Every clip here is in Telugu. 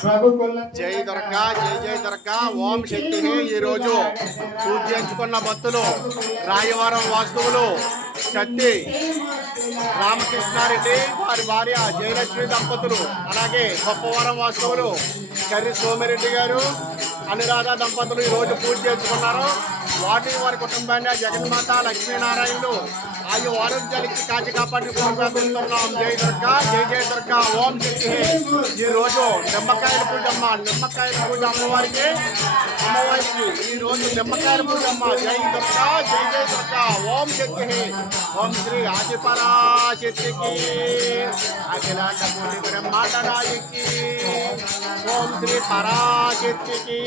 జై దుర్గా జై జై దుర్గా ఓం శక్తిని ఈరోజు పూజించుకున్న భక్తులు రాయవరం వాస్తువులు శక్తి రామకృష్ణారెడ్డి వారి భార్య జయలక్ష్మి దంపతులు అలాగే గొప్పవరం వాస్తువులు కర్రి సోమిరెడ్డి గారు అనురాధ దంపతులు ఈరోజు పూజ చేసుకున్నారు వాటి వారి కుటుంబాన్ని జగన్మాత లక్ష్మీనారాయణులు ఆయు ఆరోగ్యానికి కాచి కాపాడి కోరుకుంటున్నాం జై దుర్గా జై జై దుర్గా ఓం శక్తి. ఈరోజు నిమ్మకాయల పూజ అమ్మ నిమ్మకాయల పూజ అమ్మవారికి అమ్మవారికి ఈ రోజు నిమ్మకాయల పూజ అమ్మ జై దుర్గా జై జయ దుర్గా ఓం శక్తి. ఓం శ్రీ ఆదిపరాశక్తికి అఖిలాండ కోటి బ్రహ్మాండ నాయకి ఓం శ్రీ పరాశక్తికి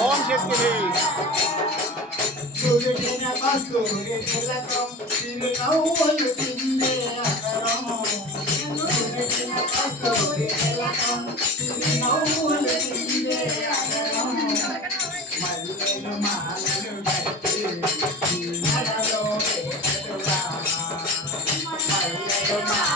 ఓం శక్తి సూర్యుడిన భక్తుడి తిలకం చిరునవ్వులు చిందే అతరం సూర్యుడిన భక్తుడి తిలకం చిరునవ్వులు చిందే అతరం మల్లెలు మాలలు కట్టి ఈ నడలో వెతుకురా. మల్లెలు మాలలు